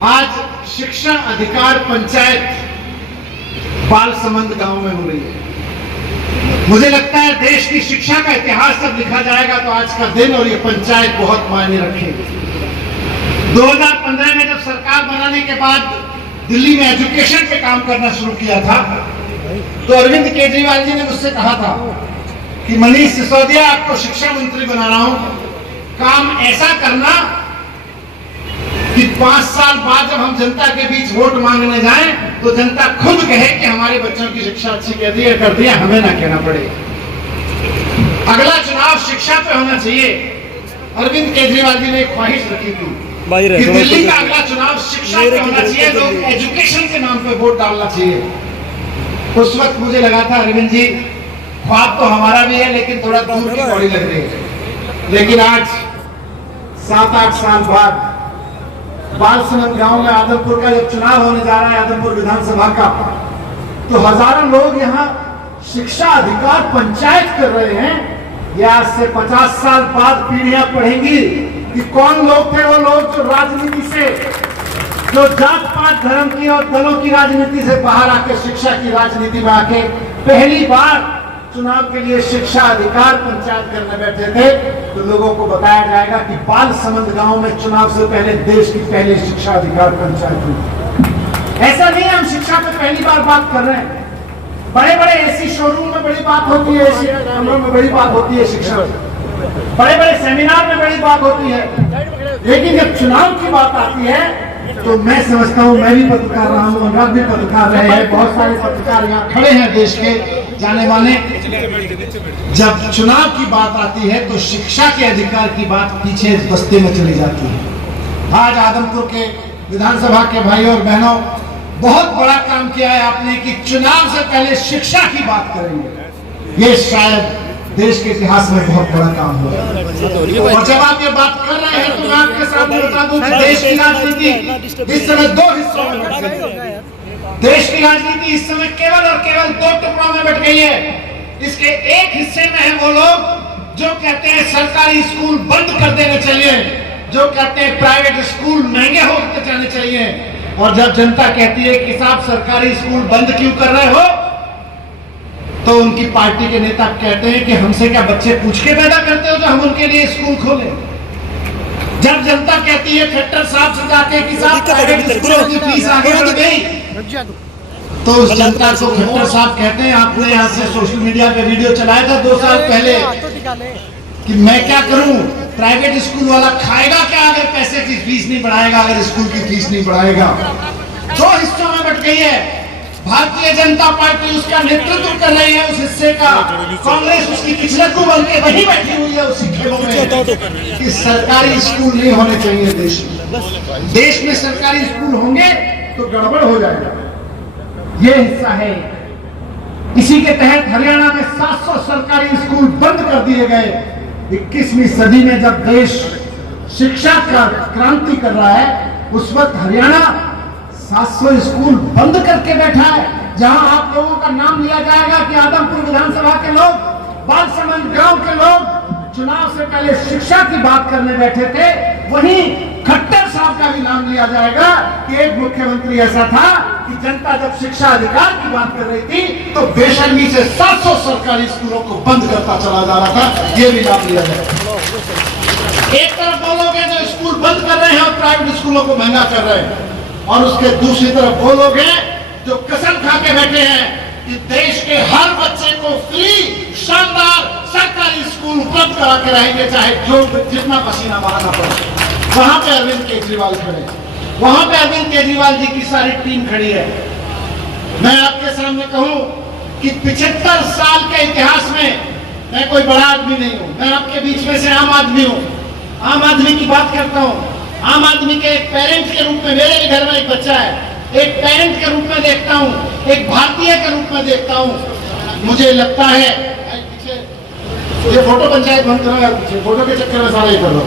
आज शिक्षा अधिकार पंचायत बालसमंद गांव में हो रही है। मुझे लगता है देश की शिक्षा का इतिहास जब लिखा जाएगा तो आज का दिन और ये पंचायत बहुत मायने रखेगी। 2015 में जब सरकार बनाने के बाद दिल्ली में एजुकेशन पे काम करना शुरू किया था तो अरविंद केजरीवाल जी ने मुझसे कहा था कि मनीष सिसोदिया, आपको शिक्षा मंत्री बना रहा हूं, काम ऐसा करना कि 5 साल बाद जब हम जनता के बीच वोट मांगने जाएं तो जनता खुद कहे कि हमारे बच्चों की शिक्षा अच्छी कर दी है, हमें ना कहना पड़े। अगला चुनाव शिक्षा पे होना चाहिए। अरविंद केजरीवाल जी ने एक ख्वाहिश रखी थी कि दिल्ली का अगला चुनाव शिक्षा पे होना चाहिए, लोग एजुकेशन के नाम पे वोट डालना चाहिए। उस वक्त मुझे लगा था अरविंद जी, ख्वाब तो हमारा भी है लेकिन थोड़ा दूर की कौड़ी लग रही है। लेकिन आज 7-8 साल बाद बालसमंद गांव में आदमपुर का जब चुनाव होने जा रहा है, आदमपुर विधानसभा का, तो हजारों लोग यहाँ शिक्षा अधिकार पंचायत कर रहे हैं। ये आज से 50 साल बाद पीढ़ियां पढ़ेंगी कि कौन लोग थे वो लोग जो राजनीति से, जो जात पात धर्म की और दलों की राजनीति से बाहर आके शिक्षा की राजनीति में आके पहली बार चुनाव के लिए शिक्षा अधिकार पंचायत करने बैठे थे। तो लोगों को बताया जाएगा कि बालसमंद गांव में चुनाव से पहले देश की पहली शिक्षा अधिकार पंचायत हुई। ऐसा नहीं, हम शिक्षा पे पहली बार बात कर रहे हैं। बड़े बड़े एसी शोरूम में बड़ी बात होती है, एसी कमरों में बड़ी बात होती है शिक्षा, बड़े बड़े सेमिनार में बड़ी बात होती है, लेकिन जब चुनाव की बात आती है तो मैं समझता हूँ, मैं भी पत्रकार रहा हूँ, अनुराग भी पत्रकार रहे हैं, बहुत सारे पत्रकार यहाँ खड़े हैं देश के जाने माने। जब चुनाव की बात आती है तो शिक्षा के अधिकार की बात पीछे बस्ते में चली जाती है। आज आदमपुर के विधानसभा के भाइयों और बहनों, बहुत बड़ा काम किया है आपने कि चुनाव से पहले शिक्षा की बात करेंगे। ये शायद देश के इतिहास में बहुत बड़ा काम हुआ। और जब आप ये बात कर रहे हैं तो मैं आपके सामने बता दूं कि देश की राजनीति इस समय 2 हिस्सों में बट गई है। देश की राजनीति इस समय केवल और केवल 2 टुकड़ों में बट गई है। इसके एक हिस्से में है वो लोग जो कहते हैं सरकारी स्कूल बंद कर देने चाहिए, जो कहते हैं प्राइवेट स्कूल महंगे होते जाने चाहिए। और जब जनता कहती है कि साहब सरकारी स्कूल बंद क्यों कर रहे हो, तो उनकी पार्टी के नेता कहते हैं कि हमसे क्या बच्चे पूछ के पैदा करते हो जो हम उनके लिए स्कूल खोले। जब जनता कहती है खट्टर साहब से जाके कि साहब प्राइवेट स्कूलों की फीस आगे बढ़ गई, तो उस जनता को खट्टर साहब कहते हैं, आपने यहाँ से सोशल मीडिया पे वीडियो चलाया था 2 साल पहले कि मैं क्या करूं, प्राइवेट स्कूल वाला खाएगा क्या अगर पैसे की फीस नहीं बढ़ाएगा, अगर स्कूल की फीस नहीं बढ़ाएगा। 2 हिस्सों में बट गई है। भारतीय जनता पार्टी उसका नेतृत्व कर रही है, उस हिस्से का। कांग्रेस उसकी पिछलग्गू बन के वहीं बैठी हुई है उसी खेलों में कि सरकारी स्कूल नहीं होने चाहिए देश में। देश में सरकारी स्कूल होंगे तो गड़बड़ हो जाएगा। ये हिस्सा है। इसी के तहत हरियाणा में 700 सरकारी स्कूल बंद कर दिए गए। 21वीं सदी में जब देश शिक्षा का क्रांति कर रहा है, उस वक्त हरियाणा 700 स्कूल बंद करके बैठा है। जहां आप लोगों का नाम लिया जाएगा कि आदमपुर विधानसभा के लोग, बालसमंद गांव के लोग चुनाव से पहले शिक्षा की बात करने बैठे थे, वहीं खट्टर साहब का भी नाम लिया जाएगा कि एक मुख्यमंत्री ऐसा था कि जनता जब शिक्षा अधिकार की बात कर रही थी तो बेशर्मी से 700 सरकारी स्कूलों को बंद करता चला जा रहा था। ये भी नाम लिया जाएगा। एक तरफ वो लोग हैं जो स्कूल बंद कर रहे हैं और प्राइवेट स्कूलों को महंगा कर रहे हैं, और उसके दूसरी तरफ वो लोग हैं जो कसम खा के बैठे हैं कि देश के हर बच्चे को फ्री शानदार सरकारी स्कूल उपलब्ध करा के रहेंगे, चाहे जो जितना पसीना बहाना पड़े। वहां पे अरविंद केजरीवाल खड़े, वहां पे अरविंद केजरीवाल जी की सारी टीम खड़ी है। मैं आपके सामने कहूं कि 75 साल के इतिहास में मैं कोई बड़ा आदमी नहीं हूं, मैं आपके बीच में से आम आदमी हूं, आम आदमी की बात करता हूं। आम आदमी के एक पेरेंट के रूप में, मेरे भी घर में एक बच्चा है, एक पेरेंट के रूप में देखता हूँ, एक भारतीय के रूप में देखता हूँ। मुझे लगता है ये फोटो पंचायत बंद करो यार, पीछे फोटो के चक्कर में सारा ही कर लो,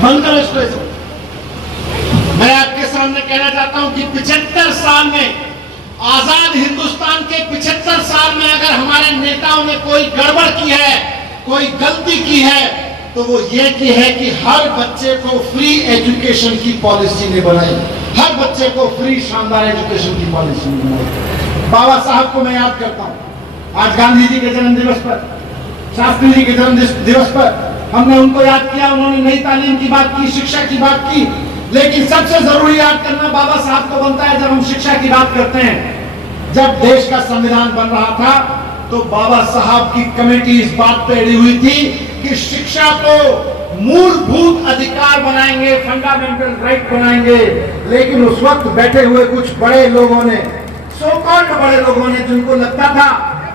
बंद करो इसको। मैं आपके सामने कहना चाहता हूँ कि 75 साल में, आजाद हिंदुस्तान के 75 साल में अगर हमारे नेताओं ने कोई गड़बड़ की है, कोई गलती की है, तो वो ये की है कि हर बच्चे को फ्री एजुकेशन की पॉलिसी ने बनाई। बच्चे को फ्री शानदार एजुकेशन की पॉलिसी बनाई। बाबा साहब को मैं याद करता हूं। आज गांधी जी के जन्म दिवस पर, शास्त्री जी के जन्म दिवस पर हमने उनको याद किया। उन्होंने नई तालीम की बात की, शिक्षा की बात की, लेकिन सबसे जरूरी याद करना बाबा साहब को बनता है जब हम शिक्षा की बात करते हैं। जब देश का संविधान बन रहा था तो बाबा साहब की कमेटी इस बात पे अड़ी हुई थी कि शिक्षा को मूलभूत अधिकार बनाएंगे, फंडामेंटल राइट बनाएंगे। लेकिन उस वक्त बैठे हुए कुछ बड़े लोगों ने, सो कॉल्ड बड़े लोगों ने, जिनको लगता था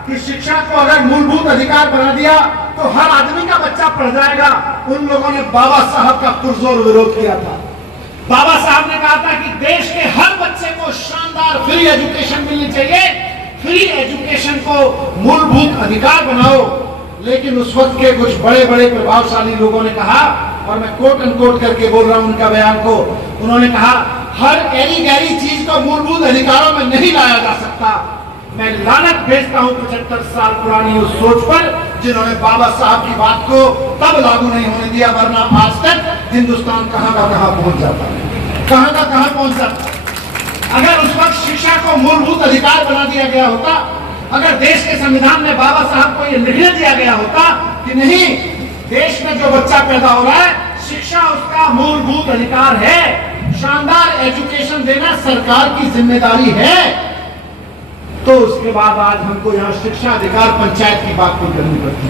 कि शिक्षा को अगर मूलभूत अधिकार बना दिया तो हर आदमी का बच्चा पढ़ जाएगा, उन लोगों ने बाबा साहब का पुरजोर विरोध किया था। बाबा साहब ने कहा था कि देश के हर बच्चे को शानदार फ्री एजुकेशन मिलनी चाहिए, फ्री एजुकेशन को मूलभूत अधिकार बनाओ। लेकिन उस वक्त के कुछ बड़े बड़े प्रभावशाली लोगों ने कहा, और मैं कोट अनकोट करके बोल रहा हूं उनका बयान को, उन्होंने कहा हर ऐरी गैरी चीज को मूलभूत अधिकारों में नहीं लाया जा सकता। मैं लानत भेजता हूं 75 साल पुरानी उस सोच पर जिन्होंने बाबा साहब की बात को तब लागू नहीं होने दिया, वरना आज तक हिंदुस्तान कहां का कहां पहुंच जाता है, कहां का कहां पहुंच जाता। अगर उस वक्त शिक्षा को मूलभूत अधिकार बना दिया गया होता, अगर देश के संविधान में बाबा साहब को यह लिखने दिया गया होता कि नहीं, देश में जो बच्चा पैदा हो रहा है शिक्षा उसका मूलभूत अधिकार है, शानदार एजुकेशन देना सरकार की जिम्मेदारी है, तो उसके बाद आज हमको यहाँ शिक्षा अधिकार पंचायत की बात नहीं करनी पड़ती।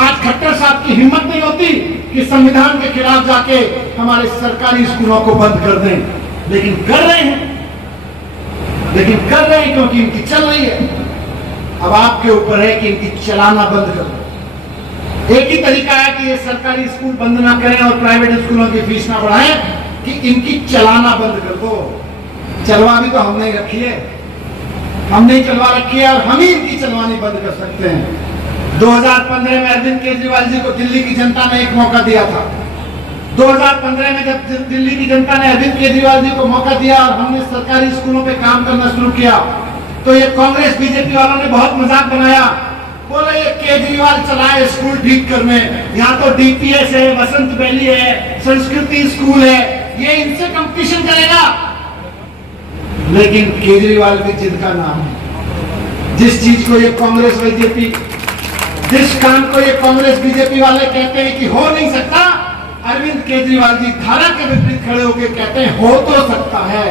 आज खट्टर साहब की हिम्मत नहीं होती कि संविधान के खिलाफ जाके हमारे सरकारी स्कूलों को बंद कर दें, लेकिन कर रहे हैं, क्योंकि इनकी चल रही है। अब आपके ऊपर है कि इनकी चलाना बंद कर दो। एक ही तरीका है कि ये सरकारी स्कूल बंद ना करें और प्राइवेट स्कूलों की फीस ना बढ़ाएं, कि इनकी चलाना बंद कर दो। चलवा भी तो हमने ही रखी है, हमने ही चलवा रखी है, और हम ही इनकी चलवानी बंद कर सकते हैं। 2015 में अरविंद केजरीवाल जी को दिल्ली की जनता ने एक मौका दिया था। 2015 में जब दिल्ली की जनता ने अरविंद केजरीवाल जी को मौका दिया और हमने सरकारी स्कूलों पे काम करना शुरू किया, तो ये कांग्रेस बीजेपी वालों ने बहुत मजाक बनाया। बोले ये केजरीवाल चलाए स्कूल ठीक करने, यहाँ तो डीपीएस है, वसंत वैली है, संस्कृति स्कूल है, ये इनसे कंपटीशन करेगा। लेकिन केजरीवाल भी जिद का नाम है। जिस चीज को ये कांग्रेस बीजेपी, जिस काम को ये कांग्रेस बीजेपी वाले कहते हैं कि हो नहीं सकता, अरविंद केजरीवाल जी धारा के विपरीत खड़े होकर कहते हैं हो तो सकता है।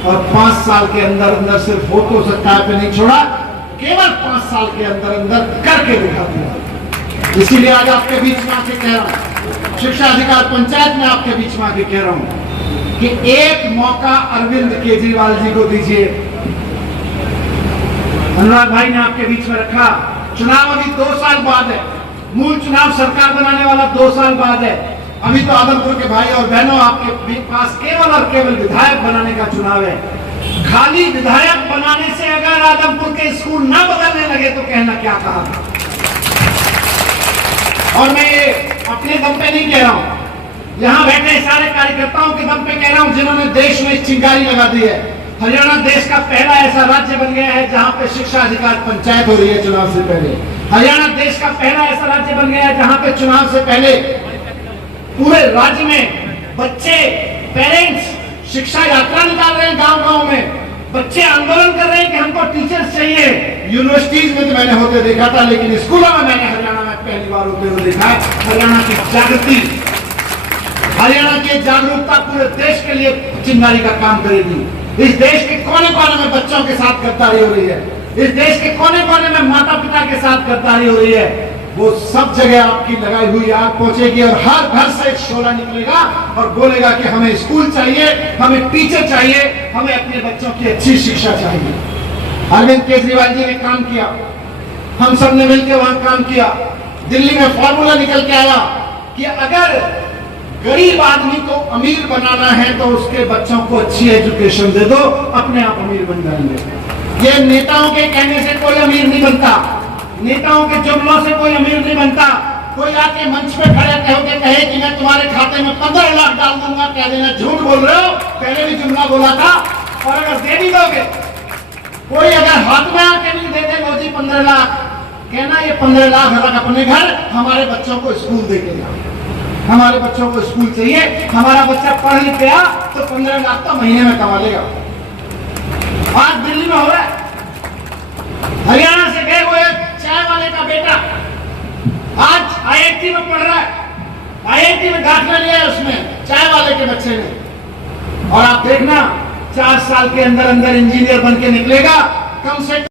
और 5 साल के अंदर अंदर सिर्फ हो तो सकता है पे नहीं छोड़ा, केवल 5 साल के अंदर अंदर करके दिखा दिया। इसीलिए आज आपके बीच में आके कह रहा हूं, शिक्षा अधिकार पंचायत में आपके बीच में आके कह रहा हूं कि एक मौका अरविंद केजरीवाल जी को दीजिए। अनुराग भाई ने आपके बीच में रखा, चुनाव अभी 2 साल बाद है, मूल चुनाव सरकार बनाने वाला 2 साल बाद है। अभी तो आदमपुर के भाई और बहनों आपके पास केवल और केवल विधायक बनाने का चुनाव है। खाली विधायक बनाने से अगर आदमपुर के स्कूल न बदलने लगे तो कहना क्या कहा। और मैं ये अपने दम पे नहीं कह रहा हूं, यहां बैठे सारे कार्यकर्ताओं के दम पे कह रहा हूं जिन्होंने देश में चिंगारी लगा दी है। हरियाणा देश का पहला ऐसा राज्य बन गया है जहां पे शिक्षा अधिकार पंचायत हो रही है चुनाव से पहले। हरियाणा देश का पहला ऐसा राज्य बन गया है जहां पे चुनाव से पहले पूरे राज्य में बच्चे, पेरेंट्स शिक्षा यात्रा निकाल रहे हैं, गांव-गांव में बच्चे आंदोलन कर रहे हैं कि हमको टीचर्स चाहिए। यूनिवर्सिटीज में तो मैंने होते देखा था, लेकिन स्कूलों में मैंने हरियाणा में पहली बार होते हुए देखा है। हरियाणा की जागृति, हरियाणा की जागरूकता पूरे देश के लिए चिंगारी का काम करेगी। इस देश के कोने कोने में बच्चों के साथ गद्दारी हो रही है, इस देश के कोने कोने में माता पिता के साथ गद्दारी हो रही है। वो सब जगह आपकी लगाई हुई आग पहुंचेगी और हर घर से एक शोला निकलेगा और बोलेगा कि हमें स्कूल चाहिए, हमें टीचर चाहिए, हमें अपने बच्चों की अच्छी शिक्षा चाहिए। अरविंद केजरीवाल जी ने काम किया, हम सब ने मिलकर वहां काम किया। दिल्ली में फॉर्मूला निकल के आया कि अगर गरीब आदमी को अमीर बनाना है तो उसके बच्चों को अच्छी एजुकेशन दे दो, अपने आप अमीर बन जाएंगे। ये नेताओं के कहने से कोई अमीर नहीं बनता, नेताओं के जुमलों से कोई अमीर नहीं बनता। कोई आके मंच पे खड़े होकर कहे कि मैं तुम्हारे खाते में 15 लाख डाल दूंगा, कह देना झूठ बोल रहे हो, पहले भी जुमला बोला था। और अगर दे भी दोगे, कोई अगर हाथ में आके नहीं दे दे मोदी 15 लाख, कहना ये 15 लाख रख अपने घर, हमारे बच्चों को स्कूल दे के जाओ। हमारे बच्चों को स्कूल चाहिए, हमारा बच्चा पढ़ लिख गया तो 15 लाख तो महीने में कमा लेगा। आज दिल्ली में हो रहा है, हरियाणा से गए हुए चाय वाले का बेटा आज आईआईटी में पढ़ रहा है, आईआईटी में दाखिला लिया है उसमें, चाय वाले के बच्चे ने। और आप देखना 4 साल के अंदर अंदर इंजीनियर बन के निकलेगा, कम से कम